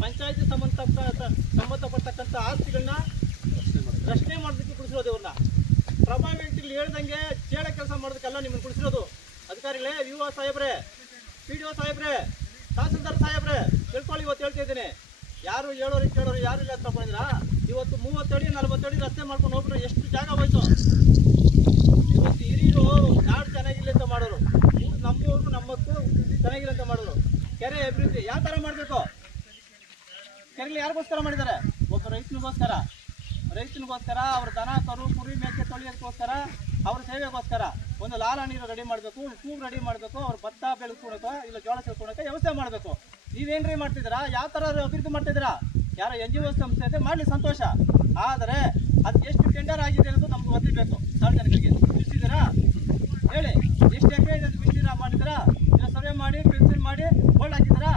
ಪಂಚಾಯತಿ ಸಂಬಂಧಪಟ್ಟಕ್ಕಂಥ ಆಸ್ತಿಗಳನ್ನ ರಕ್ಷಣೆ ಮಾಡೋದಕ್ಕೆ ಕುಡಿಸಿರೋದು. ಇವ್ರನ್ನ ಪ್ರಭಾವಿ ವ್ಯಕ್ತಿಗಳು ಹೇಳ್ದಂಗೆ ಚೇಳ ಕೆಲಸ ಮಾಡೋದಕ್ಕೆಲ್ಲ ನಿಮ್ಮನ್ನು ಕುಡಿಸಿರೋದು. ಅಧಿಕಾರಿಗಳೇ, ಯುವ ಸಾಹೇಬ್ರೆ, PDO ಸಾಹೇಬ್ರೆ, ತಹಸೀಲ್ದಾರ್ ಸಾಹೇಬ್ರೆ, ತಿಳ್ಕೊಳ್ಳಿ. ಇವತ್ತು ಹೇಳ್ತಾ ಇದ್ದೀನಿ, ಯಾರು ಹೇಳೋರು ಕೇಳೋರು ಯಾರು ಇಲ್ಲ ಅಂತ ತಗೊಂಡಿದ್ರಾ? ಇವತ್ತು 30 ಅಡಿ 40 ಅಡಿ ರಸ್ತೆ ಮಾಡ್ಕೊಂಡು ಹೋಗ್ಬಿಟ್ರೆ ಎಷ್ಟು ಜಾಗ ಹೋಯ್ತು. ಇವತ್ತು ಹಿರಿಯರು ನಾಡು ಚೆನ್ನಾಗಿಲ್ಲ ಅಂತ ಮಾಡೋರು, ನಮ್ಮೂರು ನಮ್ಮಕ್ಕೂ ಚೆನ್ನಾಗಿಲ್ಲ ಅಂತ ಮಾಡೋರು. ಕೆರೆ ಅಭಿವೃದ್ಧಿ ಯಾವ ಥರ ಮಾಡಬೇಕು? ಕೆರೆಗಳು ಯಾರಿಗೋಸ್ಕರ ಮಾಡಿದ್ದಾರೆ? ಒಬ್ಬ ರೈತನಿಗೋಸ್ಕರ, ಅವ್ರ ದನ ಕರು ಕುರಿ ಮೇಕೆ ತೊಳೆಯೋದಕ್ಕೋಸ್ಕರ, ಅವ್ರ ಸೇವೆಗೋಸ್ಕರ ಒಂದು ಲಾಲ ನೀರು ರೆಡಿ ಮಾಡಬೇಕು, ಟ್ಯೂಬ್ ರೆಡಿ ಮಾಡಬೇಕು, ಅವ್ರ ಭತ್ತ ಬೆಳೆಸ್ಕೊಳಕ್ಕೆ ಇಲ್ಲ ಜೋಳ ಸೇರ್ಕೊಳಕ್ಕೆ ವ್ಯವಸ್ಥೆ ಮಾಡಬೇಕು. ನೀವೇನ್ರಿ ಮಾಡ್ತಿದ್ದೀರಾ? ಯಾವ ಥರ ಅಭಿವೃದ್ಧಿ ಮಾಡ್ತಿದ್ದೀರಾ? ಯಾರೋ NGO ಸಂಸ್ಥೆ ಇದೆ, ಮಾಡಲಿ ಸಂತೋಷ. ಆದರೆ ಅದಕ್ಕೆ ಎಷ್ಟು ಟೆಂಡರ್ ಆಗಿದೆ ಅನ್ನೋದು ನಮ್ಗೆ ಗೊತ್ತಿರಬೇಕು. ಸಾರ್ವಜನಿಕರಿಗೆ ತಿಳಿಸಿದ್ದೀರಾ? ಹೇಳಿ, ಎಷ್ಟು ಎಕರೆ ಇದೆ ಬಿಟ್ಟಿದ್ದೀರಾ? ಮಾಡಿದ್ದೀರಾ? ಇಲ್ಲ ಸರ್ವೆ ಮಾಡಿ ಪೆನ್ಸಿಲ್ ಮಾಡಿ ಬೋಲ್ಡ್ ಹಾಕಿದ್ದೀರಾ?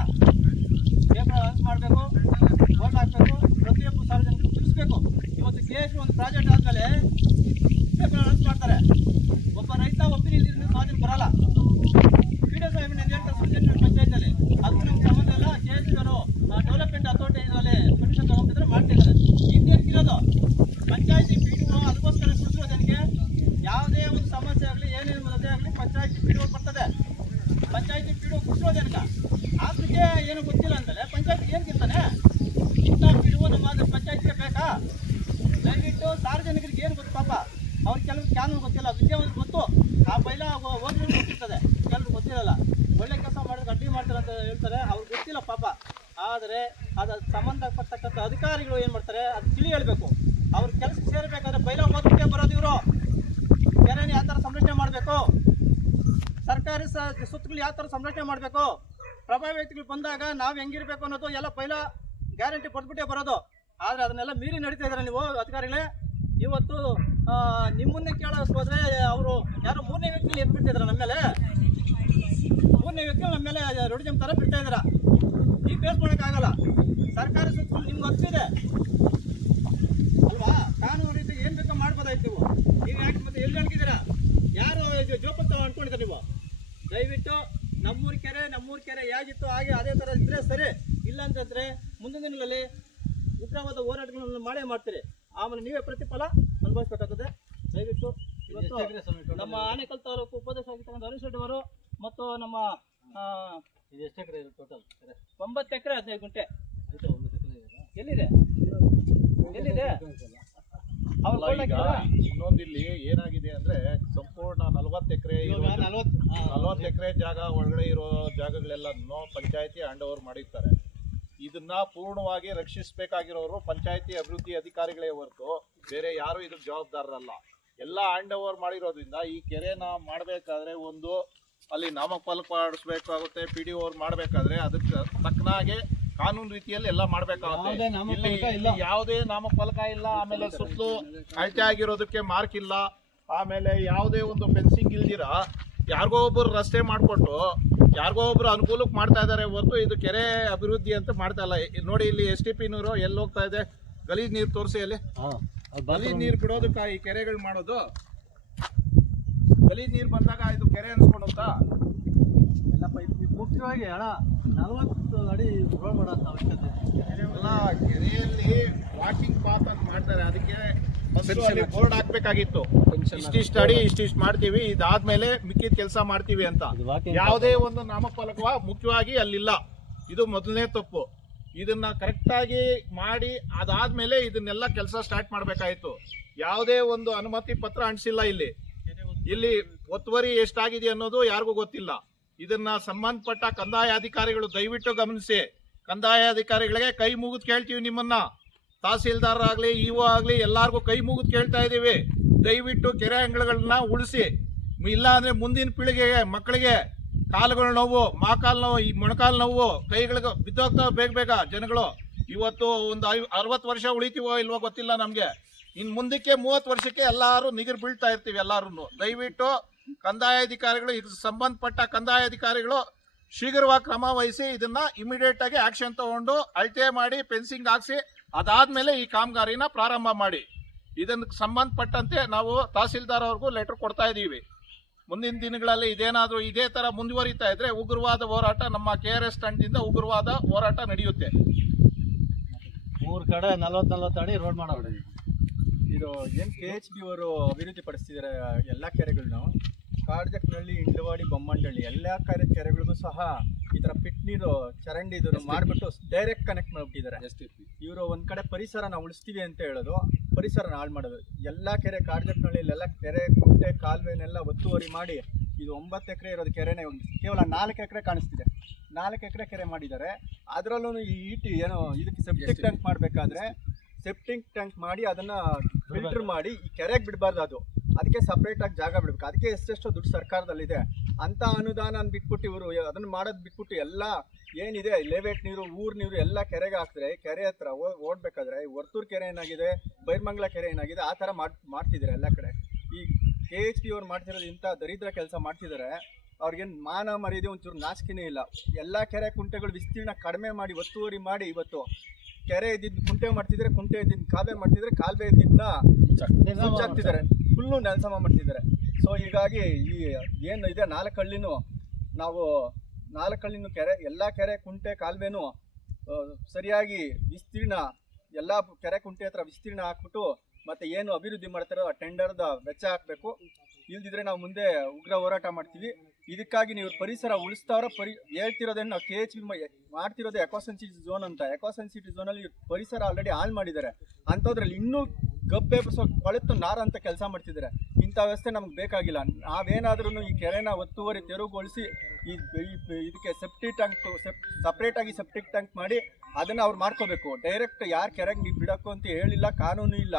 ಪೇಪರ್ ಅನೌನ್ಸ್ ಮಾಡಬೇಕು, ಬೋಲ್ಡ್ ಹಾಕಬೇಕು, ಪ್ರತಿಯೊಬ್ಬ ಸಾರ್ವಜನಿಕರು ತಿಳಿಸ್ಬೇಕು. ಇವತ್ತು KSB ಒಂದು ಪ್ರಾಜೆಕ್ಟ್ ಆದಮೇಲೆ ಪೇಪರ್ ಅನೌನ್ಸ್ ಮಾಡ್ತಾರೆ. ಒಬ್ಬ ರೈತ ಒಪ್ಪಿನಲ್ಲಿ ಸಾಧನೆ ಬರಲ್ಲ. PDO ಸಾಹೇಬ್ ಹೇಳ್ತಾರೆ ಸುಜೇಂದ್ರ ಪಂಚಾಯತಲ್ಲಿ, ಅದಕ್ಕೆ ನಮ್ಗೆ ಸಂಬಂಧ ಇಲ್ಲ. KSB ಅವರು ಡೆವಲಪ್ಮೆಂಟ್ ಅಥಾರಿಟಿ ಇದರಲ್ಲಿ ಪರ್ಮಿಷನ್ ತಗೊಂಡಿದ್ರೆ ಮಾಡ್ತಿದ್ದಾರೆ. ಇನ್ನೇನಿರೋದು ಪಂಚಾಯತಿ PDO ಅದಕ್ಕೋಸ್ಕರ ಕುಡಿಸೋ ಜನಕ್ಕೆ ಯಾವುದೇ ಒಂದು ಸಮಸ್ಯೆ ಆಗಲಿ ಏನೇನು ಮದುವೆ ಆಗಲಿ ಪಂಚಾಯತಿ PDO ಬರ್ತದೆ. ಪಂಚಾಯತಿ PDO ಕುಡಿಸೋ ಜನಕ ಅದಕ್ಕೆ ಏನು ಗೊತ್ತಿಲ್ಲ ಅಂದಮೇಲೆ ಪಂಚಾಯತಿಗೆ ಏನು ಕಿರ್ತಾನೆ? ಇಂಥ PDO ನಮ್ಮ ಪಂಚಾಯತಿಗೆ ಬೇಕಾ? ದಯವಿಟ್ಟು ಸಾರ್ವಜನಿಕರಿಗೆ ಏನು ಗೊತ್ತು ಪಾಪ, ಅವ್ರಿಗೆ ಕೆಲವು ಕಾನೂನು ಗೊತ್ತಿಲ್ಲ, ವಿದ್ಯಾವಂತ ಗೊತ್ತು, ಆ ಬೈಲ ಹೋದ್ರೆ ಗೊತ್ತಿರ್ತದೆ, ಕೆಲವರು ಗೊತ್ತಿರಲ್ಲ. ಒಳ್ಳೆ ಕೆಲಸ ಮಾಡಿದ್ರೆ ಅಡ್ಡಿ ಮಾಡ್ತಾರೆ ಅಂತ ಹೇಳ್ತಾರೆ, ಅವ್ರಿಗೆ ಗೊತ್ತಿಲ್ಲ ಪಾಪ. ಆದರೆ ಅದು ಸಂಬಂಧಪಟ್ಟಕ್ಕಂಥ ಅಧಿಕಾರಿಗಳು ಏನು ಮಾಡ್ತಾರೆ, ಅದು ತಿಳಿ ಹೇಳಬೇಕು. ಅವ್ರ ಕೆಲಸಕ್ಕೆ ಸೇರಬೇಕಾದ್ರೆ ಬೈಲ ಹೋಗ್ಬಿಟ್ಟೆ ಬರೋದು. ಇವರು ಕೆರೆನ ಯಾವ ಥರ ಸಂರಕ್ಷಣೆ ಮಾಡಬೇಕು, ಸರ್ಕಾರಿ ಸುತ್ತಗಳು ಯಾವ ಥರ ಸಂರಕ್ಷಣೆ ಮಾಡಬೇಕು, ಪ್ರಭಾವಿ ವ್ಯಕ್ತಿಗಳು ಬಂದಾಗ ನಾವು ಹೆಂಗಿರ್ಬೇಕು ಅನ್ನೋದು ಎಲ್ಲ ಬೈಲ ಗ್ಯಾರಂಟಿ ಕೊಟ್ಬಿಟ್ಟೆ ಬರೋದು. ಆದರೆ ಅದನ್ನೆಲ್ಲ ಮೀರಿ ನಡೀತಾ ಇದ್ದಾರೆ ನೀವು ಅಧಿಕಾರಿಗಳೇ. ಇವತ್ತು ನಿಮ್ಮನ್ನೇ ಕೇಳೋಕೆ ಹೋದರೆ ಅವರು ಯಾರೋ 3ನೇ ವ್ಯಕ್ತಿಗಳು ಎತ್ಬಿಡ್ತಿದ್ದಾರೆ ನಮ್ಮ ಮೇಲೆ. 3ನೇ ವ್ಯಕ್ತಿಗಳು ನಮ್ಮ ಮೇಲೆ ರೊಡಿಜಮ್ ಥರ ಬಿಡ್ತಾ ಇದ್ದಾರೆ. ನೀವು ಬೇಸ್ಕೊಳಕ್ಕಾಗಲ್ಲ. ಸರ್ಕಾರಿ ಸುತ್ತಗಳು ನಿಮ್ಗೆ ಗೊತ್ತಿದೆ ಅಲ್ವಾ? ಕಾನೂನು ರೀತಿ ಏನು ಬೇಕೋ ಮಾಡ್ಬೋದಾಯ್ತು. ನೀವು ಯಾಕೆ ಮತ್ತೆ ಎಲ್ಲಿ ಅನ್ಕಿದ್ದೀರಾ? ಯಾರು ಜೋಪಂತ ಅನ್ಕೊಂಡಿದ್ದಾರೆ ನೀವು? ದಯವಿಟ್ಟು ನಮ್ಮೂರು ಕೆರೆ ಹೇಗಿತ್ತು ಹಾಗೆ ಅದೇ ಥರ ಇದ್ರೆ ಸರಿ. ಇಲ್ಲ ಅಂತಂದರೆ ಮುಂದಿನ ದಿನಗಳಲ್ಲಿ ಉಗ್ರವಾದ ಹೋರಾಟಗಳನ್ನು ಮಾಡ್ತೀರಿ. ಆಮೇಲೆ ನೀವೇ ಪ್ರತಿಫಲ ಅನುಭವಿಸಬೇಕಾಗ್ತದೆ. ದಯವಿಟ್ಟು ಇವತ್ತು ನಮ್ಮ ಆನೇಕಲ್ ತಾಲೂಕು ಉಪಾಧ್ಯಕ್ಷರಾಗಿರ್ತಕ್ಕಂಥ ಹರೀಶ್ ರೆಡ್ಡಿ ಅವರು ಮತ್ತು ನಮ್ಮ ಎಷ್ಟು ಎಕರೆ ಇದೆ ಟೋಟಲ್? 9 ಎಕರೆ 15 ಗುಂಟೆ. ಎಲ್ಲಿದೆ ಇನ್ನೊಂದು ಇಲ್ಲಿ ಏನಾಗಿದೆ ಅಂದ್ರೆ ಸಂಪೂರ್ಣ 40 ಎಕರೆ ಜಾಗ ಒಳಗಡೆ ಇರೋ ಜಾಗಗಳೆಲ್ಲನೂ ಪಂಚಾಯತಿ ಹ್ಯಾಂಡ್ ಓವರ್ ಮಾಡಿರ್ತಾರೆ. ಇದನ್ನ ಪೂರ್ಣವಾಗಿ ರಕ್ಷಿಸಬೇಕಾಗಿರೋರು ಪಂಚಾಯತಿ ಅಭಿವೃದ್ಧಿ ಅಧಿಕಾರಿಗಳೇ ಹೊರತು ಬೇರೆ ಯಾರು ಇದಕ್ಕೆ ಜವಾಬ್ದಾರರಲ್ಲ. ಎಲ್ಲ ಹ್ಯಾಂಡ್ ಓವರ್ ಮಾಡಿರೋದ್ರಿಂದ ಈ ಕೆರೆನ ಮಾಡಬೇಕಾದ್ರೆ ಒಂದು ಅಲ್ಲಿ ನಾಮಫಲಕ ಮಾಡಿಸ್ಬೇಕಾಗುತ್ತೆ. PDO ಅವ್ರು ಮಾಡಬೇಕಾದ್ರೆ ಅದಕ್ಕೆ ತಕ್ಕನಾಗೆ ಕಾನೂನು ರೀತಿಯಲ್ಲಿ ಎಲ್ಲ ಮಾಡಬೇಕಾಗುತ್ತೆ. ಇಲ್ಲಿ ಯಾವುದೇ ನಾಮಫಲಕ ಇಲ್ಲ, ಆಮೇಲೆ ಸುತ್ತಲೂ ಅಳತೆ ಆಗಿರೋದಕ್ಕೆ ಮಾರ್ಕ್ ಇಲ್ಲ, ಆಮೇಲೆ ಯಾವುದೇ ಒಂದು ಫೆನ್ಸಿಂಗ್ ಇಲ್ದಿರ ಯಾರಿಗೋ ಒಬ್ಬರು ರಸ್ತೆ ಮಾಡಿಕೊಟ್ಟು ಯಾರಿಗೋ ಒಬ್ರು ಅನುಕೂಲಕ್ಕೆ ಮಾಡ್ತಾ ಇದ್ದಾರೆ ಹೊರತು ಇದು ಕೆರೆ ಅಭಿವೃದ್ಧಿ ಅಂತ ಮಾಡ್ತಾ ಇಲ್ಲ. ನೋಡಿ ಇಲ್ಲಿ STP ನೀರು ಎಲ್ಲಿ ಹೋಗ್ತಾ ಇದೆ? ಗಲೀಜ್ ನೀರು ತೋರಿಸಿ. ಅಲ್ಲಿ ಗಲೀಜ್ ನೀರು ಬಿಡೋದಕ್ಕೆ ಈ ಕೆರೆಗಳು ಮಾಡೋದು. ಗಲೀಜ್ ನೀರು ಬಂದಾಗ ಇದು ಕೆರೆ ಅನ್ಸ್ಕೊಂಡಂತ ಮುಖ್ಯವಾಗಿ ಅಣ್ಣ 40 ಅಡಿ ರೋಡ್ ಮಾಡೋದು ಅವಶ್ಯಕತೆ ಎಲ್ಲ. ಕೆರೆಯಲ್ಲಿ ವಾಕಿಂಗ್ ಪಾತ್ ಅಂತ ಮಾಡ್ತಾರೆ, ಅದಕ್ಕೆ ಬೋರ್ಡ್ ಹಾಕ್ಬೇಕಾಗಿತ್ತು. ಇಷ್ಟಿಷ್ಟು ಅಡಿ ಇಷ್ಟಿಷ್ಟು ಮಾಡ್ತೀವಿ, ಇದಾದ್ಮೇಲೆ ಮಿಕ್ಕಿದ ಕೆಲಸ ಮಾಡ್ತೀವಿ ಅಂತ. ಯಾವುದೇ ಒಂದು ನಾಮಫಲಕ ಮುಖ್ಯವಾಗಿ ಅಲ್ಲಿಲ್ಲ. ಇದು ಮೊದಲನೇ ತಪ್ಪು. ಇದನ್ನ ಕರೆಕ್ಟಾಗಿ ಮಾಡಿ ಅದಾದ್ಮೇಲೆ ಇದನ್ನೆಲ್ಲ ಕೆಲಸ ಸ್ಟಾರ್ಟ್ ಮಾಡಬೇಕಾಯಿತು. ಯಾವುದೇ ಒಂದು ಅನುಮತಿ ಪತ್ರ ಅಂಟಿಸಿಲ್ಲ. ಇಲ್ಲಿ ಒತ್ತುವರಿ ಎಷ್ಟಾಗಿದೆ ಅನ್ನೋದು ಯಾರಿಗೂ ಗೊತ್ತಿಲ್ಲ. ಇದನ್ನ ಸಂಬಂಧಪಟ್ಟ ಕಂದಾಯ ಅಧಿಕಾರಿಗಳು ದಯವಿಟ್ಟು ಗಮನಿಸಿ. ಕಂದಾಯ ಅಧಿಕಾರಿಗಳಿಗೆ ಕೈ ಮುಗಿದು ಕೇಳ್ತೀವಿ ನಿಮ್ಮನ್ನ. ತಹಸೀಲ್ದಾರ್ EO ಆಗಲಿ ಎಲ್ಲಾರ್ಗೂ ಕೈ ಮುಗಿದು ಕೇಳ್ತಾ ಇದ್ದೀವಿ. ದಯವಿಟ್ಟು ಕೆರೆ ಅಂಗಳಗಳನ್ನ ಉಳಿಸಿ. ಇಲ್ಲ ಅಂದ್ರೆ ಮುಂದಿನ ಪೀಳಿಗೆಗೆ ಮಕ್ಕಳಿಗೆ ಕಾಲುಗಳ ನೋವು, ಮೊಣಕಾಲು ನೋವು, ಈ ಮೊಣಕಾಲು ನೋವು, ಕೈಗಳಿಗೆ ಬಿದ್ದೋಗ್ತಾವೆ ಬೇಗ ಜನಗಳು. ಇವತ್ತು ಒಂದು 60 ವರ್ಷ ಉಳಿತೀವೋ ಇಲ್ವೋ ಗೊತ್ತಿಲ್ಲ ನಮಗೆ. ಇನ್ನು ಮುಂದಕ್ಕೆ 30 ವರ್ಷಕ್ಕೆ ಎಲ್ಲರೂ ನಿಗರು ಬೀಳ್ತಾ ಇರ್ತೀವಿ ಎಲ್ಲರೂ. ದಯವಿಟ್ಟು ಕಂದಾಯ ಅಧಿಕಾರಿಗಳು, ಇದಕ್ಕೆ ಸಂಬಂಧಪಟ್ಟ ಕಂದಾಯ ಅಧಿಕಾರಿಗಳು ಶೀಘ್ರವಾಗಿ ಕ್ರಮ ವಹಿಸಿ ಇದನ್ನ ಇಮಿಡಿಯೇಟ್ ಆಗಿ ಆಕ್ಷನ್ ತಗೊಂಡು ಅಳತೆ ಮಾಡಿ ಫೆನ್ಸಿಂಗ್ ಹಾಕ್ಸಿ ಅದಾದ್ಮೇಲೆ ಈ ಕಾಮಗಾರಿನ ಪ್ರಾರಂಭ ಮಾಡಿ. ಇದಕ್ಕೆ ಸಂಬಂಧಪಟ್ಟಂತೆ ನಾವು ತಹಸೀಲ್ದಾರ್ ಅವ್ರಿಗೂ ಲೆಟರ್ ಕೊಡ್ತಾ ಇದ್ದೀವಿ. ಮುಂದಿನ ದಿನಗಳಲ್ಲಿ ಇದೇನಾದರೂ ಇದೇ ಥರ ಮುಂದುವರಿತಾ ಇದ್ರೆ ಉಗ್ರವಾದ ಹೋರಾಟ, ನಮ್ಮ KRS ತಂಡದಿಂದ ಉಗ್ರವಾದ ಹೋರಾಟ ನಡೆಯುತ್ತೆ. 3 ಕಡೆ 40 ಅಡಿ ರೋಡ್ ಮಾಡೋರು. ಇದು ಏನು KHB ಅವರು ಅಭಿವೃದ್ಧಿ ಪಡಿಸ್ತಿದ್ದಾರೆ ಎಲ್ಲ ಕೆರೆಗಳನ್ನ. ಕಾಡ್ಜಕ್ನಹಳ್ಳಿ, ಇಂಡವಾಡಿ, ಬೊಮ್ಮಂಡಳ್ಳಿ ಎಲ್ಲ ಕೆರೆಗಳಿಗೂ ಸಹ ಈ ಥರ ಪಿಟ್ ನೀರು ಚರಂಡಿ ಇದು ಮಾಡಿಬಿಟ್ಟು ಡೈರೆಕ್ಟ್ ಕನೆಕ್ಟ್ ಮಾಡಿಬಿಟ್ಟಿದ್ದಾರೆ. ಇವರು ಒಂದು ಕಡೆ ಪರಿಸರನ ಉಳಿಸ್ತೀವಿ ಅಂತ ಹೇಳೋದು, ಪರಿಸರನ ಹಾಳು ಮಾಡೋದು. ಎಲ್ಲ ಕೆರೆ ಕಾಡ್ಜಕ್ನಹಳ್ಳಿಯಲ್ಲೆಲ್ಲ ಕೆರೆ, ಕುಂಟೆ, ಕಾಲುವೆನೆಲ್ಲ ಒತ್ತುವರಿ ಮಾಡಿ ಇದು 9 ಎಕರೆ ಇರೋದು ಕೆರೆನೇ ಕೇವಲ 4 ಎಕರೆ ಕಾಣಿಸ್ತಿದೆ. 4 ಎಕರೆ ಕೆರೆ ಮಾಡಿದ್ದಾರೆ. ಅದರಲ್ಲೂ ಈ ಏನೋ ಇದಕ್ಕೆ ಸೆಪ್ಟಿಕ್ ಟ್ಯಾಂಕ್ ಮಾಡಬೇಕಾದ್ರೆ ಸೆಪ್ಟಿಕ್ ಟ್ಯಾಂಕ್ ಮಾಡಿ ಅದನ್ನು ಫಿಲ್ಟರ್ ಮಾಡಿ ಈ ಕೆರೆಗೆ ಬಿಡಬಾರ್ದು. ಅದಕ್ಕೆ ಸಪ್ರೇಟಾಗಿ ಜಾಗ ಬಿಡಬೇಕು. ಅದಕ್ಕೆ ಎಷ್ಟೆಷ್ಟೋ ದುಡ್ಡು ಸರ್ಕಾರದಲ್ಲಿದೆ. ಅಂಥ ಅನುದಾನ ಬಿಟ್ಬಿಟ್ಟು ಇವರು ಅದನ್ನು ಮಾಡೋದು ಬಿಟ್ಬಿಟ್ಟು ಎಲ್ಲ ಏನಿದೆ ಲೇವೇಟ್ ನೀರು, ಊರು ನೀರು ಎಲ್ಲ ಕೆರೆಗೆ ಹಾಕಿದ್ರೆ ಕೆರೆ ಹತ್ರ ಓಡಬೇಕಾದ್ರೆ ವರ್ತೂರು ಕೆರೆ ಏನಾಗಿದೆ, ಬೈರ್ಮಂಗ್ಲ ಕೆರೆ ಏನಾಗಿದೆ, ಆ ಥರ ಮಾಡ್ತಿದ್ದಾರೆ ಎಲ್ಲ ಕಡೆ. ಈ KHB ಅವ್ರು ಮಾಡ್ತಿರೋದು ಇಂಥ ದರಿದ್ರ ಕೆಲಸ ಮಾಡ್ತಿದ್ದಾರೆ. ಅವ್ರಿಗೇನು ಮಾನ ಮರ್ಯಾದೆ ಒಂಚೂರು ನಾಚಿಕೆನೇ ಇಲ್ಲ. ಎಲ್ಲ ಕೆರೆ ಕುಂಟೆಗಳು ವಿಸ್ತೀರ್ಣ ಕಡಿಮೆ ಮಾಡಿ ಒತ್ತುವರಿ ಮಾಡಿ ಇವತ್ತು ಕೆರೆ ಇದ್ದಿದ್ದು ಕುಂಟೆ ಮಾಡ್ತಿದ್ದಾರೆ, ಕುಂಟೆ ಇದ್ದಿದ್ದು ಕಾಲುವೆ ಮಾಡ್ತಿದ್ದಾರೆ, ಕಾಲುವೆ ಇದ್ದಿದ್ದನ್ನ ಮುಚ್ಚಾಕ್ತಿದ್ದಾರೆ, ಫುಲ್ಲು ನೆಲಸಮ ಮಾಡ್ತಿದ್ದಾರೆ. ಸೊ ಹೀಗಾಗಿ ಈ ಏನು ಇದೆ 4 ಹಳ್ಳಿನೂ ನಾವು 4 ಹಳ್ಳಿನೂ ಕೆರೆ, ಎಲ್ಲ ಕೆರೆ ಕುಂಟೆ ಕಾಲುವೆನೂ ಸರಿಯಾಗಿ ವಿಸ್ತೀರ್ಣ ಎಲ್ಲ ಕೆರೆ ಕುಂಟೆ ಹತ್ರ ವಿಸ್ತೀರ್ಣ ಹಾಕ್ಬಿಟ್ಟು ಮತ್ತೆ ಏನು ಅಭಿವೃದ್ಧಿ ಮಾಡ್ತಾರೋ ಆ ಟೆಂಡರ್ದ ವೆಚ್ಚ ಹಾಕಬೇಕು. ಇಲ್ದಿದ್ರೆ ನಾವು ಮುಂದೆ ಉಗ್ರ ಹೋರಾಟ ಮಾಡ್ತೀವಿ. ಇದಕ್ಕಾಗಿ ನೀವು ಪರಿಸರ ಉಳಿಸ್ತಾವ್ರ ಹೇಳ್ತಿರೋದೇನು ನಾವು KHB ಮಾಡ್ತಿರೋದು ಎಕೋಸೆನ್ಸಿಟಿ ಝೋನ್ ಅಂತ. ಎಕೋಸೆನ್ಸಿಟಿ ಝೋನಲ್ಲಿ ಪರಿಸರ ಆಲ್ರೆಡಿ ಹಾಳು ಮಾಡಿದ್ದಾರೆ. ಅಂಥದ್ರಲ್ಲಿ ಇನ್ನೂ ಗಬ್ಬೆ ಕೊಳೆತು ನಾರ ಅಂತ ಕೆಲಸ ಮಾಡ್ತಿದ್ದಾರೆ. ಇಂಥ ವ್ಯವಸ್ಥೆ ನಮ್ಗೆ ಬೇಕಾಗಿಲ್ಲ. ನಾವೇನಾದ್ರೂ ಈ ಕೆರೆನ ಒತ್ತುವರಿ ತೆರವುಗೊಳಿಸಿ ಇದಕ್ಕೆ ಸೆಪ್ಟಿಕ್ ಟ್ಯಾಂಕ್ ಸಪ್ರೇಟಾಗಿ ಸೆಪ್ಟಿಕ್ ಟ್ಯಾಂಕ್ ಮಾಡಿ ಅದನ್ನು ಅವ್ರು ಮಾಡ್ಕೋಬೇಕು. ಡೈರೆಕ್ಟ್ ಯಾರು ಕೆರೆಗೆ ಬಿಡೋಕ್ಕೂ ಅಂತ ಹೇಳಿಲ್ಲ, ಕಾನೂನು ಇಲ್ಲ.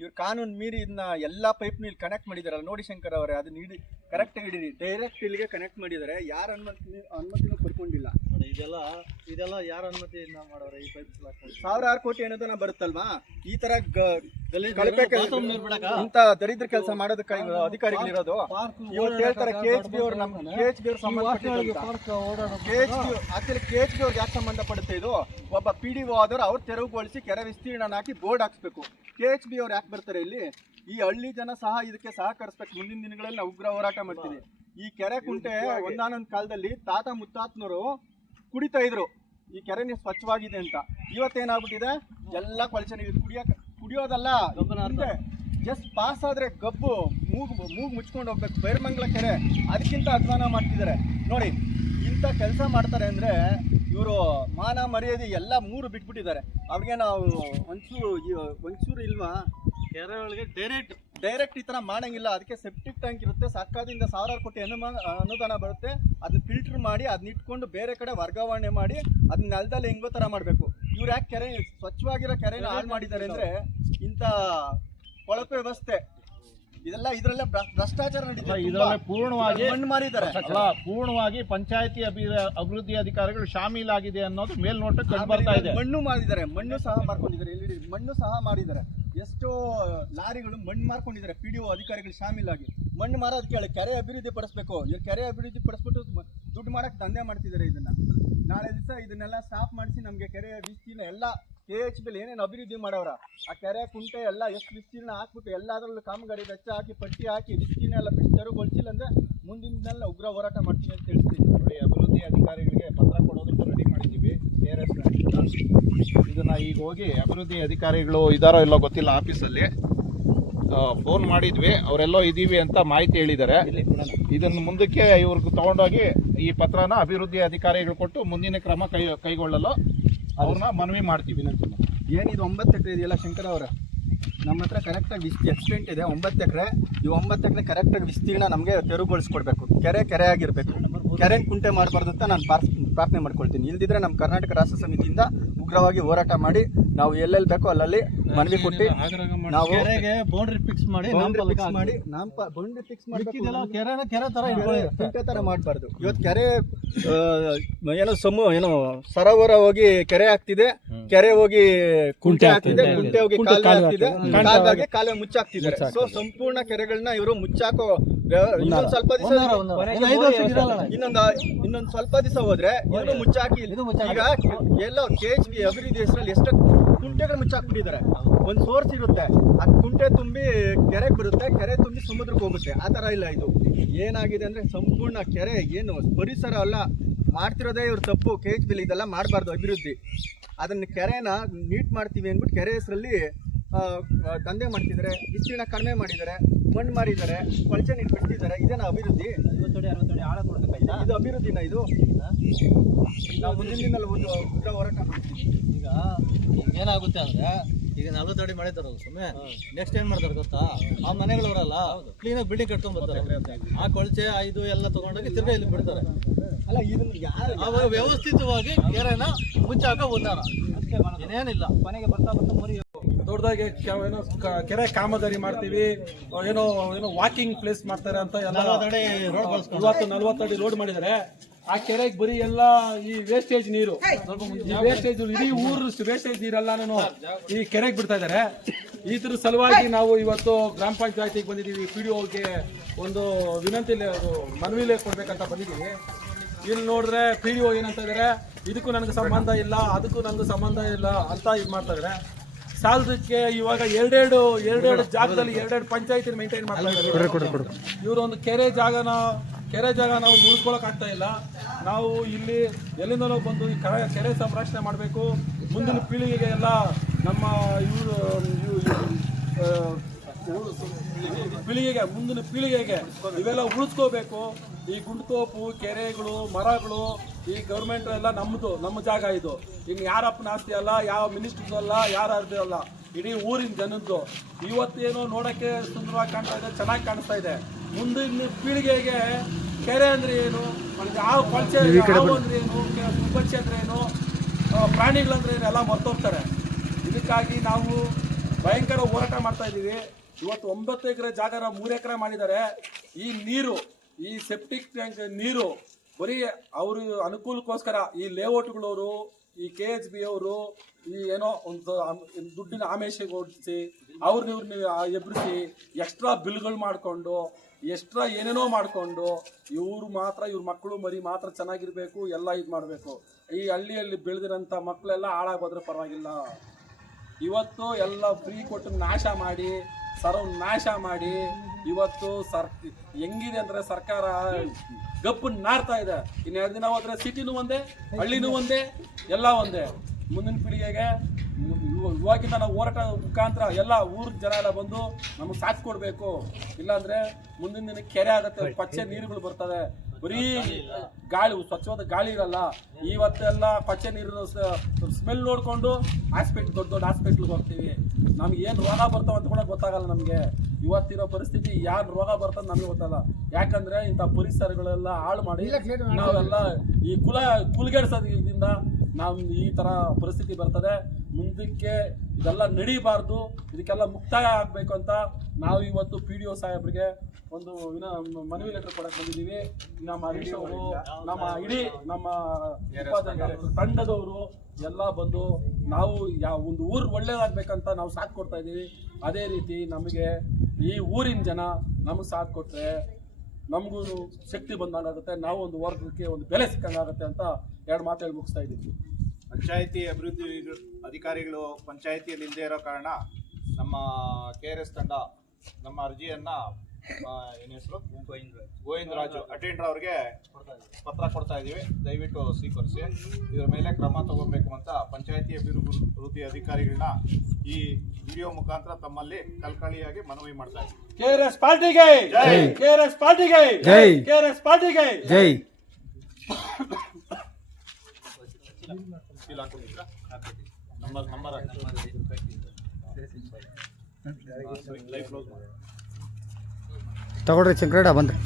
ಇವ್ರು ಕಾನೂನು ಮೀರಿ ಇದನ್ನ ಎಲ್ಲ ಪೈಪ್ನ ಇಲ್ಲಿ ಕನೆಕ್ಟ್ ಮಾಡಿದಾರಲ್ಲ ನೋಡಿ ಶಂಕರ್ ಅವರೇ, ಅದನ್ನ ಹಿಡಿ ಕರೆಕ್ಟಾಗಿ ಹಿಡೀರಿ. ಡೈರೆಕ್ಟ್ ಇಲ್ಲಿಗೆ ಕನೆಕ್ಟ್ ಮಾಡಿದ್ದಾರೆ. ಯಾರ ಅನುಮತಿನೂ ಪಡ್ಕೊಂಡಿಲ್ಲ. ಇದೆಲ್ಲ ಯಾರ ಅನುಮತಿಯಿಂದ ಮಾಡೋರೆ? ಈ ಪೈಪ್ 1000 ಕೋಟಿ ಅನುದಾನ ಬರುತ್ತಲ್ವಾ? ಈ ತರ ಇಂಥ ದರಿದ್ರ ಕೆಲಸ ಮಾಡೋದಕ್ಕೆ ಅಧಿಕಾರಿಗಳಿರೋದು. ಇವತ್ತು ಹೇಳ್ತಾರೆ KHB ಅವ್ರು KHB ಅವ್ರು ಸಂಬಂಧಪಟ್ಟಿದ್ದು. KHB ಅವ್ರಿಗೆ ಯಾಕೆ ಸಂಬಂಧಪಡುತ್ತೆ ಇದು? ಒಬ್ಬ PDO ಆದವ್ರು ಅವ್ರು ತೆರವುಗೊಳಿಸಿ ಕೆರೆ ವಿಸ್ತೀರ್ಣ ಹಾಕಿ ಬೋರ್ಡ್ ಹಾಕ್ಸ್ಬೇಕು. KHB ಅವ್ರು ಯಾಕೆ ಬರ್ತಾರೆ ಇಲ್ಲಿ? ಈ ಹಳ್ಳಿ ಜನ ಸಹ ಇದಕ್ಕೆ ಸಹಕರಿಸ್ಬೇಕು. ಮುಂದಿನ ದಿನಗಳಲ್ಲಿ ನಾವು ಉಗ್ರ ಹೋರಾಟ ಮಾಡ್ತೀವಿ. ಈ ಕೆರೆ ಕುಂಟೆ ಒಂದಾನೊಂದು ಕಾಲದಲ್ಲಿ ತಾತ ಮುತ್ತಾತನವರು ಕುಡಿತಾ ಇದ್ರು ಈ ಕೆರೆ ನೀರು ಸ್ವಚ್ಛವಾಗಿದೆ ಅಂತ. ಇವತ್ತೇನಾಗ್ಬಿಟ್ಟಿದೆ, ಎಲ್ಲ ಕೊಳಚೆ ನೀರು ಕುಡಿಯೋದಲ್ಲ, ಜಸ್ಟ್ ಪಾಸ್ ಆದ್ರೆ ಗಬ್ಬು ಮೂಗು ಮುಚ್ಕೊಂಡು ಹೋಗ್ಬೇಕು. ಬೈರ್ಮಂಗ್ಲ ಕೆರೆ ಅದಕ್ಕಿಂತ ಅಧ್ವಾನ ಮಾಡ್ತಿದ್ದಾರೆ ನೋಡಿ. ಇಂಥ ಕೆಲಸ ಮಾಡ್ತಾರೆ ಅಂದ್ರೆ ಇವರು ಮಾನ ಮರ್ಯಾದೆ ಎಲ್ಲ 3 ಬಿಟ್ಬಿಟ್ಟಿದ್ದಾರೆ. ಅವ್ರಿಗೆ ನಾವು ಒಂಚೂರು ಇಲ್ವಾ? ಕೆರೆ ಒಳಗೆ ಡೈರೆಕ್ಟ್ ಈ ಥರ ಮಾಡಂಗಿಲ್ಲ. ಅದಕ್ಕೆ ಸೆಪ್ಟಿಕ್ ಟ್ಯಾಂಕ್ ಇರುತ್ತೆ, ಸರ್ಕಾರದಿಂದ 1000 ಕೋಟಿ ಅನುದಾನ ಬರುತ್ತೆ. ಅದನ್ನ ಫಿಲ್ಟರ್ ಮಾಡಿ ಅದನ್ನ ಇಟ್ಕೊಂಡು ಬೇರೆ ಕಡೆ ವರ್ಗಾವಣೆ ಮಾಡಿ ಅದನ್ನ ನೆಲದಲ್ಲಿ ಹೆಂಗೋ ಥರ ಮಾಡಬೇಕು. ಇವ್ರು ಯಾಕೆ ಕೆರೆ ಸ್ವಚ್ಛವಾಗಿರೋ ಕೆರೆನ ಹಾಳು ಮಾಡಿದ್ದಾರೆ ಅಂದರೆ ಇಂಥ ಕೊಳಕು ವ್ಯವಸ್ಥೆ ಇದೆಲ್ಲ ಇದರಲ್ಲೇ ಭ್ರಷ್ಟಾಚಾರ ನಡೀತಿದೆ. ಪೂರ್ಣವಾಗಿ ಮಣ್ಣು ಮಾರಿದ್ದಾರೆ. ಪೂರ್ಣವಾಗಿ ಪಂಚಾಯತಿ ಅಭಿವೃದ್ಧಿ ಅಧಿಕಾರಿಗಳು ಶಾಮೀಲಾಗಿದೆ ಅನ್ನೋದು ಮೇಲ್ನೋಟಕ್ಕೆ ಕಂಡು ಬರ್ತಾ ಇದೆ. ಮಣ್ಣು ಮಾರಿದ್ದಾರೆ, ಮಣ್ಣು ಸಹ ಮಾರ್ಕೊಂಡಿದ್ದಾರೆ. ಎಲ್ಲಿ ಮಣ್ಣು ಸಹ ಮಾಡಿದ್ದಾರೆ. ಎಷ್ಟೋ ಲಾರಿಗಳು ಮಣ್ಣು ಮಾರ್ಕೊಂಡಿದ್ದಾರೆ. PDO ಅಧಿಕಾರಿಗಳು ಶಾಮೀಲಾಗಿ ಮಣ್ಣು ಮಾರೋದಕ್ಕೆ ಹೇಳಿ ಕೆರೆ ಅಭಿವೃದ್ಧಿ ಪಡಿಸ್ಬೇಕು. ಇವ್ರು ಕೆರೆ ಅಭಿವೃದ್ಧಿ ಪಡಿಸ್ಬಿಟ್ಟು ದುಡ್ಡು ಮಾಡಕ್ಕೆ ದಂಧೆ ಮಾಡ್ತಿದ್ದಾರೆ. ಇದನ್ನ ನಾಳೆ ದಿವಸ ಇದನ್ನೆಲ್ಲ ಸ್ಟಾಪ್ ಮಾಡಿಸಿ ನಮಗೆ ಕೆರೆ ವಿಸ್ತೀರ್ಣ ಎಲ್ಲ KHB ಏನೇನು ಅಭಿವೃದ್ಧಿ ಮಾಡೋರ ಆ ಕೆರೆ ಕುಂಟೆ ಎಲ್ಲ ಎಷ್ಟು ವಿಸ್ತೀರ್ಣ ಹಾಕ್ಬಿಟ್ಟು ಎಲ್ಲದರಲ್ಲೂ ಕಾಮಗಾರಿ ವೆಚ್ಚ ಹಾಕಿ ಪಟ್ಟಿ ಹಾಕಿ ವಿಸ್ತೀರ್ಣ ಎಲ್ಲ ತೆರವುಗೊಳಿಸಿಲ್ಲ ಅಂದರೆ ಮುಂದಿನ ದಿನ ಉಗ್ರ ಹೋರಾಟ ಮಾಡ್ತೀನಿ ಅಂತ ತಿಳಿಸ್ತೀನಿ. ನೋಡಿ, ಅಭಿವೃದ್ಧಿ ಅಧಿಕಾರಿಗಳಿಗೆ ಪತ್ರ ಕೊಡೋದಕ್ಕೆ ರೆಡಿ ಮಾಡಿದ್ದೀವಿ. ಇದನ್ನ ಈಗ ಹೋಗಿ ಅಭಿವೃದ್ಧಿ ಅಧಿಕಾರಿಗಳು ಇದಾರೋ ಇಲ್ಲೋ ಗೊತ್ತಿಲ್ಲ, ಆಫೀಸಲ್ಲಿ ಫೋನ್ ಮಾಡಿದ್ವಿ. ಅವರೆಲ್ಲೋ ಇದ್ದೀವಿ ಅಂತ ಮಾಹಿತಿ ಹೇಳಿದ್ದಾರೆ. ಇದನ್ನು ಮುಂದಕ್ಕೆ ಇವ್ರಿಗೆ ತಗೊಂಡೋಗಿ ಈ ಪತ್ರನ ಅಭಿವೃದ್ಧಿ ಅಧಿಕಾರಿಗಳು ಕೊಟ್ಟು ಮುಂದಿನ ಕ್ರಮ ಕೈಗೊಳ್ಳಲು ಅವ್ರನ್ನ ಮನವಿ ಮಾಡ್ತೀವಿ. ಏನಿದು 9 ಎಕರೆ ಇದೆಯಲ್ಲ ಶಂಕರ್ ಅವರ, ನಮ್ಮ ಹತ್ರ ಕರೆಕ್ಟಾಗಿ ಎಕ್ಸ್ಟೆಂಟ್ ಇದೆ 9 ಎಕರೆ. ಈ 9 ಎಕರೆ ಕರೆಕ್ಟಾಗಿ ವಿಸ್ತೀರ್ಣ ನಮಗೆ ತೆರವುಗೊಳಿಸ್ಕೊಡ್ಬೇಕು. ಕೆರೆ ಆಗಿರಬೇಕು. ಕೆರೆನ ಕುಂಟೆ ಮಾಡಬಾರ್ದು ಅಂತ ನಾನು ಪ್ರಾರ್ಥನೆ ಮಾಡ್ಕೊಳ್ತೀನಿ. ಇಲ್ದಿದ್ರೆ ನಮ್ಮ ಕರ್ನಾಟಕ ರಾಷ್ಟ್ರ ಸಮಿತಿಯಿಂದ ಉಗ್ರವಾಗಿ ಹೋರಾಟ ಮಾಡಿ ನಾವು ಎಲ್ಲೆಲ್ಲಿ ಬೇಕೋ ಅಲ್ಲಲ್ಲಿ ಮನವಿ ಕೊಟ್ಟು ನಾವು ಬೌಂಡ್ರಿ ಫಿಕ್ಸ್ ಮಾಡಿ ಕುಂಟೆ ತರ ಮಾಡಬಾರ್ದು. ಇವತ್ತು ಕೆರೆ ಏನೋ ಸರೋವರ ಹೋಗಿ ಕೆರೆ ಆಗ್ತಿದೆ, ಕೆರೆ ಹೋಗಿ ಕುಂಟೆ ಆಗ್ತಿದೆ, ಕುಂಟೆ ಹೋಗಿ ಕಾಲುವೆ ಆಗ್ತಿದೆ, ಕಾಲುವೆ ಮುಚ್ಚಾಕ್ತಿದ್ದಾರೆ. ಸೊ ಸಂಪೂರ್ಣ ಕೆರೆಗಳನ್ನ ಇವರು ಮುಚ್ಚಾಕೋ ಇನ್ನೊಂದು ಸ್ವಲ್ಪ ದಿವಸ ಹೋದ್ರೆ ಇನ್ನು ಮುಚ್ಚಾಕಿ. ಈಗ ಎಲ್ಲ KHB ಅಭಿವೃದ್ಧಿ ಹೆಸರಲ್ಲಿ ಎಷ್ಟು ಕುಂಟೆಗಳು ಮುಚ್ಚಾಕ್ಬಿಟ್ಟಿದ್ದಾರೆ. ಒಂದು ಸೋರ್ಸ್ ಇರುತ್ತೆ, ಅದು ಕುಂಟೆ ತುಂಬಿ ಕೆರೆಗೆ ಬರುತ್ತೆ, ಕೆರೆ ತುಂಬಿ ಸಮುದ್ರಕ್ಕೆ ಹೋಗುತ್ತೆ. ಆ ಥರ ಇಲ್ಲ. ಇದು ಏನಾಗಿದೆ ಅಂದರೆ ಸಂಪೂರ್ಣ ಕೆರೆ ಏನು ಪರಿಸರ ಅಲ್ಲ ಮಾಡ್ತಿರೋದೇ ಇವ್ರ ತಪ್ಪು. KHB ಇದೆಲ್ಲ ಮಾಡಬಾರ್ದು ಅಭಿವೃದ್ಧಿ. ಅದನ್ನ ಕೆರೆನ ನೀಟ್ ಮಾಡ್ತೀವಿ ಅಂದ್ಬಿಟ್ಟು ಕೆರೆ ಹೆಸರಲ್ಲಿ ದಂಧೆ ಮಾಡ್ತಿದ್ದಾರೆ, ವಿಸ್ತೀರ್ಣ ಕಡಿಮೆ ಮಾಡಿದ್ದಾರೆ, ಮಣ್ಣು ಮಾರಿದ್ದಾರೆ, ಕೊಳಚೆ ನೀರು ಬಿಡ್ತಿದ್ದಾರೆ. ಇದೇನ ಅಭಿವೃದ್ಧಿ? 50 ಅಡಿ 60 ಅಡಿ ಆಳ ಕೊಡ್ಬೇಕಾಯ್ತಾ? ಇದು ಅಭಿವೃದ್ಧಿನ? ಇದು ನಾವು ಮುಂದಿನ ದಿನದಲ್ಲಿ ಒಂದು ಉಗ್ರ ಹೋರಾಟ ಮಾಡ್ತೀವಿ. ಈಗ ಏನಾಗುತ್ತೆ ಅಂದ್ರೆ ಈಗ 40 ಅಡಿ ಮಾಡಿದಾರಲ್ಲ ಸುಮ್ಮನೆ, ನೆಕ್ಸ್ಟ್ ಏನ್ ಮಾಡ್ತಾರೆ ಗೊತ್ತಾ? ಆ ಮನೆಗಳು ಬರಲ್ಲ, ಕ್ಲೀನಾಗಿ ಬಿಲ್ಡಿಂಗ್ ಕಟ್ಕೊಂಡ್ ಬರ್ತಾರೆ, ಆ ಕೊಳಚೆ ಇದು ಎಲ್ಲ ತಗೊಂಡೋಗಿ ತಿರ್ಗಾ ಇಲ್ಲಿ ಬಿಡ್ತಾರೆ. ಅಲ್ಲ ಇದನ್ನ ಯಾರು ಅವಾಗ ವ್ಯವಸ್ಥಿತವಾಗಿ ಕೆರೆನ ಮುಚ್ಚಾಕ ಉದ್ದಾರ ಏನೇನಿಲ್ಲ, ಕೊನೆಗೆ ಬರ್ತಾ ಬರ್ತಾ ಮರಿ ದೊಡ್ಡದಾಗಿ ಏನೋ ಕೆರೆ ಕಾಮಗಾರಿ ಮಾಡ್ತೀವಿ, ಏನೋ ವಾಕಿಂಗ್ ಪ್ಲೇಸ್ ಮಾಡ್ತಾರೆ ಅಂತ ಎಲ್ಲ 40 ಅಡಿ ರೋಡ್ ಮಾಡಿದ್ದಾರೆ. ಆ ಕೆರೆಗೆ ಬರೀ ಎಲ್ಲ ಈ ವೇಸ್ಟೇಜ್ ನೀರು, ಈ ವೇಸ್ಟೇಜ್ ಇಡೀ ಊರು ವೇಸ್ಟೇಜ್ ನೀರೆಲ್ಲಾನು ಈ ಕೆರೆಗೆ ಬಿಡ್ತಾ ಇದ್ದಾರೆ. ಇದ್ರ ಸಲುವಾಗಿ ನಾವು ಇವತ್ತು ಗ್ರಾಮ ಪಂಚಾಯತಿಗೆ ಬಂದಿದ್ದೀವಿ, PDOಗೆ ಒಂದು ವಿನಂತಿ ಮನವಿಲೆ ಕೊಡ್ಬೇಕಂತ ಬಂದಿದ್ದೀವಿ. ಇಲ್ಲಿ ನೋಡಿದ್ರೆ PDO ಏನಂತ ಇದ್ದಾರೆ, ಇದಕ್ಕೂ ನನಗೆ ಸಂಬಂಧ ಇಲ್ಲ, ಅದಕ್ಕೂ ನನಗೂ ಸಂಬಂಧ ಇಲ್ಲ ಅಂತ ಇದು ಮಾಡ್ತಾ ಇದ್ದಾರೆ. ಸಾಲದಕ್ಕೆ ಇವಾಗ ಎರಡೆರಡು ಜಾಗದಲ್ಲಿ ಎರಡೆರಡು ಪಂಚಾಯತಿ ಮೇಂಟೈನ್ ಮಾಡ್ತಾ ಇದ್ದಾರೆ. ಇವರು ಒಂದು ಕೆರೆ ಜಾಗ ನಾವು ಉಳಿಸ್ಕೊಳಕ್ ಆಗ್ತಾ ಇಲ್ಲ. ನಾವು ಇಲ್ಲಿ ಎಲ್ಲಿಂದಲೋ ಬಂದು ಈ ಕೆರೆ ಸಂರಕ್ಷಣೆ ಮಾಡಬೇಕು, ಮುಂದಿನ ಪೀಳಿಗೆಗೆ ಎಲ್ಲ ನಮ್ಮ ಮುಂದಿನ ಪೀಳಿಗೆಗೆ ಇವೆಲ್ಲ ಉಳಿಸ್ಕೋಬೇಕು. ಈ ಗುಂಡ್ತೋಪು, ಕೆರೆಗಳು, ಮರಗಳು ಈ ಗೌರ್ಮೆಂಟ್ ಎಲ್ಲ ನಮ್ಮ ಜಾಗ ಇದು. ಇನ್ನು ಯಾರಪ್ಪನ ಆಸ್ತಿ ಅಲ್ಲ, ಯಾವ ಮಿನಿಸ್ಟರ್ದು ಅಲ್ಲ, ಯಾರದ್ದು ಅಲ್ಲ, ಇಡೀ ಊರಿನ ಜನದ್ದು. ಇವತ್ತೇನೋ ನೋಡೋಕ್ಕೆ ಸುಂದರವಾಗಿ ಕಾಣ್ತಾ ಇದೆ, ಚೆನ್ನಾಗಿ ಕಾಣಿಸ್ತಾ ಇದೆ. ಮುಂದಿನ ಪೀಳಿಗೆಗೆ ಕೆರೆ ಅಂದ್ರೆ ಏನು, ಯಾವ ಕೊಳಚೆ ಅಂದ್ರೆ ಏನು, ಕುಂಬಚ್ಚೆ ಅಂದ್ರೆ ಏನು, ಪ್ರಾಣಿಗಳಂದ್ರೆ ಏನು ಎಲ್ಲ ಮರ್ತೋಗ್ತಾರೆ. ಇದಕ್ಕಾಗಿ ನಾವು ಭಯಂಕರ ಹೋರಾಟ ಮಾಡ್ತಾ ಇದ್ದೀವಿ. ಇವತ್ತು 9 ಎಕರೆ ಜಾಗನ 3 ಎಕರೆ ಮಾಡಿದ್ದಾರೆ. ಈ ನೀರು, ಈ ಸೆಪ್ಟಿಕ್ ಟ್ಯಾಂಕ್ ನೀರು ಬರೀ ಅವರು ಅನುಕೂಲಕ್ಕೋಸ್ಕರ ಈ ಲೇಔಟ್ಗಳವರು, ಈ KHB ಅವರು ಈ ಏನೋ ಒಂದು ದುಡ್ಡಿನ ಆಮಿಷಗೊಳಿಸಿ ಇವ್ರನ್ನ ಎಬ್ಬಿಸಿ ಎಕ್ಸ್ಟ್ರಾ ಬಿಲ್ಗಳು ಮಾಡಿಕೊಂಡು ಎಕ್ಸ್ಟ್ರಾ ಏನೇನೋ ಮಾಡಿಕೊಂಡು ಇವ್ರ ಮಕ್ಕಳು ಮರಿ ಮಾತ್ರ ಚೆನ್ನಾಗಿರ್ಬೇಕು, ಎಲ್ಲ ಇದು ಮಾಡಬೇಕು. ಈ ಹಳ್ಳಿಯಲ್ಲಿ ಬೆಳೆದಿರೋಂಥ ಮಕ್ಕಳೆಲ್ಲ ಹಾಳಾಗೋದ್ರೆ ಪರವಾಗಿಲ್ಲ. ಇವತ್ತು ಎಲ್ಲ ಫ್ರೀ ಕೊಟ್ಟು ನಾಶ ಮಾಡಿ ಇವತ್ತು ಹೆಂಗಿದೆ ಅಂದರೆ ಸರ್ಕಾರ ಗಪ್ಪು ನಾರ್ತಾ ಇದೆ. ಇನ್ನು 2 ದಿನ ಹೋದ್ರೆ ಸಿಟಿನೂ ಒಂದೇ, ಹಳ್ಳಿನೂ ಒಂದೇ, ಎಲ್ಲ ಒಂದೇ. ಮುಂದಿನ ಪೀಳಿಗೆಗೆ ಇವಾಗಿಂದ ನಾವು ಹೋರಾಟ ಮುಖಾಂತರ ಎಲ್ಲ ಊರ ಜನ ಎಲ್ಲ ಬಂದು ನಮಗೆ ಸಾಥ್ ಕೊಡಬೇಕು. ಇಲ್ಲಾಂದರೆ ಮುಂದಿನ ದಿನಕ್ಕೆ ಕೆರೆ ಆಗುತ್ತೆ, ಪಚ್ಚೆ ನೀರುಗಳು ಬರ್ತದೆ, ಬರೀ ಗಾಳಿ ಸ್ವಚ್ಛವಾದ ಗಾಳಿ ಇರಲ್ಲ. ಇವತ್ತೆಲ್ಲ ಪಚ್ಚೆ ನೀರಿನ ಸ್ಮೆಲ್ ನೋಡಿಕೊಂಡು ದೊಡ್ಡ ಹಾಸ್ಪಿಟ್ಲ್ಗೆ ಹೋಗ್ತೀವಿ. ನಮ್ಗೆ ಏನು ರೋಗ ಬರ್ತಾವ ಅಂತ ಕೂಡ ಗೊತ್ತಾಗಲ್ಲ. ನಮಗೆ ಇವತ್ತಿರೋ ಪರಿಸ್ಥಿತಿ ಯಾರು ರೋಗ ಬರ್ತದೆ ನಮಗೆ ಗೊತ್ತಲ್ಲ. ಯಾಕಂದರೆ ಇಂಥ ಪರಿಸರಗಳೆಲ್ಲ ಹಾಳು ಮಾಡಿ ನಾವೆಲ್ಲ ಈ ಕುಲಗೆಡ್ಸೋದ್ರಿಂದ ನಾವು ಈ ಥರ ಪರಿಸ್ಥಿತಿ ಬರ್ತದೆ. ಮುಂದಕ್ಕೆ ಇದೆಲ್ಲ ನಡೀಬಾರ್ದು, ಇದಕ್ಕೆಲ್ಲ ಮುಕ್ತಾಯ ಆಗಬೇಕು ಅಂತ ನಾವು ಇವತ್ತು PDO ಸಾಹೇಬ್ರಿಗೆ ಒಂದು ಮನವಿ ಲೆಟರ್ ಕೊಡಕ್ಕೆ ಬಂದಿದ್ದೀವಿ. ನಮ್ಮ ಹರೀಶ್ ಅವರು, ನಮ್ಮ ತಂಡದವರು ಎಲ್ಲ ಬಂದು ನಾವು ಒಂದು ಊರು ಒಳ್ಳೇದಾಗಬೇಕಂತ ನಾವು ಸಾಥ್ ಕೊಡ್ತಾ ಇದ್ದೀವಿ. ಅದೇ ರೀತಿ ನಮಗೆ ಈ ಊರಿನ ಜನ ನಮಗೆ ಸಾಥ್ ಕೊಟ್ಟರೆ ನಮಗೂ ಶಕ್ತಿ ಬಂದಂಗಾಗುತ್ತೆ, ನಾವು ಒಂದು ವರ್ಗಕ್ಕೆ ಒಂದು ಬೆಲೆ ಸಿಕ್ಕಂಗಾಗುತ್ತೆ ಅಂತ 2 ಮಾತು ಹೇಳಿ ಮುಗಿಸ್ತಾ ಇದ್ದೀವಿ. ಪಂಚಾಯಿತಿ ಅಭಿವೃದ್ಧಿ ಅಧಿಕಾರಿಗಳು ಪಂಚಾಯಿತಿಯಲ್ಲಿ ಇಲ್ಲದೆ ಇರೋ ಕಾರಣ ನಮ್ಮ KRS ತಂಡ ನಮ್ಮ ಅರ್ಜಿಯನ್ನ ಏನ್ ಹೆಸರು ಗೋವಿಂದರಾಜು ಅಟೆಂಡರ್ ಅವ್ರಿಗೆ ಪತ್ರ ಕೊಡ್ತಾ ಇದೀವಿ. ದಯವಿಟ್ಟು ಸ್ವೀಕರಿಸಿ, ಇದರ ಮೇಲೆ ಕ್ರಮ ತಗೋಬೇಕು ಅಂತ ಪಂಚಾಯಿತಿ ಅಭಿವೃದ್ಧಿ ಅಧಿಕಾರಿಗಳನ್ನ ಈ ವಿಡಿಯೋ ಮುಖಾಂತರ ತಮ್ಮಲ್ಲಿ ಕಳಕಳಿಯಾಗಿ ಮನವಿ ಮಾಡ್ತಾ ಇದ್ದೀವಿ. KRS ಪಾರ್ಟಿಗೆ ಜೈ, KRS ಪಾರ್ಟಿಗೆ ಜೈ, KRS ಪಾರ್ಟಿಗೆ ಜೈ. ನಂಬರ್ ತಗೊಳ್ರಿ ಚಂಕ್ರಡ ಬಂದ್ರೆ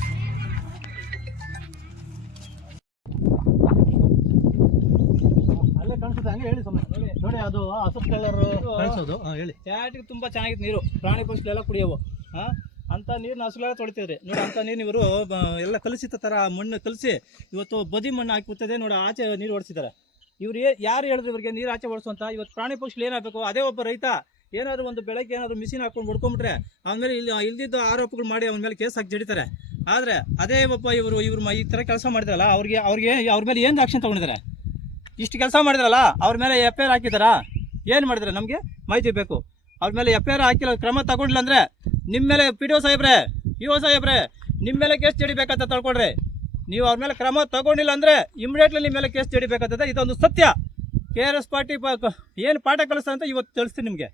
ಅಲ್ಲೇ ಕಾಣಿಸುತ್ತೆ, ಹಂಗೆ ಹೇಳಿ ಸುಮ್ಮನೆ ನೋಡಿ. ಅದು ಹಸಿರು ಕಲರ್ ಕಾಣಿಸೋದು ಹೇಳಿ. ಚಾಟಿಗೆ ತುಂಬ ಚೆನ್ನಾಗಿತ್ತು ನೀರು, ಪ್ರಾಣಿ ಪಕ್ಷಿಗಳೆಲ್ಲ ಕುಡಿಯೋವು. ಅಂಥ ನೀರನ್ನ ಹಸುಗಳೆಲ್ಲ ತೊಳಿತಿದ್ರಿ ನೋಡಿ. ಅಂಥ ನೀರು ಇವರು ಎಲ್ಲ ಕಲಸಿದ ಥರ ಮಣ್ಣು ಕಲಸಿ ಇವತ್ತು ಬದಿ ಮಣ್ಣು ಹಾಕಿ ಕೂತದೆ ನೋಡಿ, ಆಚೆ ನೀರು ಓಡಿಸಿದ್ದಾರೆ. ಇವ್ರು ಯಾರು ಹೇಳಿದ್ರು ಇವರಿಗೆ ನೀರು ಆಚೆ ಓಡಿಸುವಂತ? ಇವತ್ತು ಪ್ರಾಣಿ ಪಕ್ಷಿಗಳು ಏನಾಗಬೇಕು? ಅದೇ ಒಬ್ಬ ರೈತ ಏನಾದರೂ ಒಂದು ಬೆಳಗ್ಗೆ ಏನಾದರೂ ಮಿಷಿನ್ ಹಾಕೊಂಡು ಹೊಡ್ಕೊಂಡ್ಬಿಟ್ರೆ ಆಮೇಲೆ ಇಲ್ದಿದ್ದು ಆರೋಪಗಳು ಮಾಡಿ ಅವನ ಮೇಲೆ ಕೇಸ್ ಹಾಕಿ ಜಡಿತಾರೆ. ಆದರೆ ಅದೇ ಒಬ್ಬ ಇವರು ಈ ಥರ ಕೆಲಸ ಮಾಡಿದ್ರಲ್ಲ, ಅವ್ರ ಮೇಲೆ ಏನು ಆಕ್ಷನ್ ತೊಗೊಂಡಿದ್ದಾರೆ? ಇಷ್ಟು ಕೆಲಸ ಮಾಡಿದ್ರಲ್ಲ ಅವ್ರ ಮೇಲೆ FIR ಹಾಕಿದಾರಾ? ಏನು ಮಾಡಿದ್ರೆ ನಮಗೆ ಮಾಹಿತಿ ಬೇಕು. ಅವ್ರ ಮೇಲೆ FIR ಹಾಕಿಲ್ಲ, ಕ್ರಮ ತಗೊಂಡಿಲ್ಲ ಅಂದರೆ ನಿಮ್ಮ ಮೇಲೆ PDO ಸಾಹೇಬ್ರೆ, EO ಸಾಹೇಬ್ರೆ ನಿಮ್ಮ ಮೇಲೆ ಕೇಸ್ ಜಡಿಬೇಕಂತ ತಿಳ್ಕೊಳ್ರಿ. ನೀವು ಅವ್ರ ಮೇಲೆ ಕ್ರಮ ತಗೊಂಡಿಲ್ಲ ಅಂದರೆ ಇಮಿಡಿಯೇಟ್ಲಿ ನಿಮ್ಮ ಮೇಲೆ ಕೇಸ್ ಜಡಿಬೇಕಂತದೆ. ಇದೊಂದು ಸತ್ಯ. KRS ಪಾರ್ಟಿ ಏನು ಪಾಠ ಕಲಿಸ್ತಾ ಅಂತ ಇವತ್ತು ತಿಳಿಸ್ತೀನಿ ನಿಮಗೆ.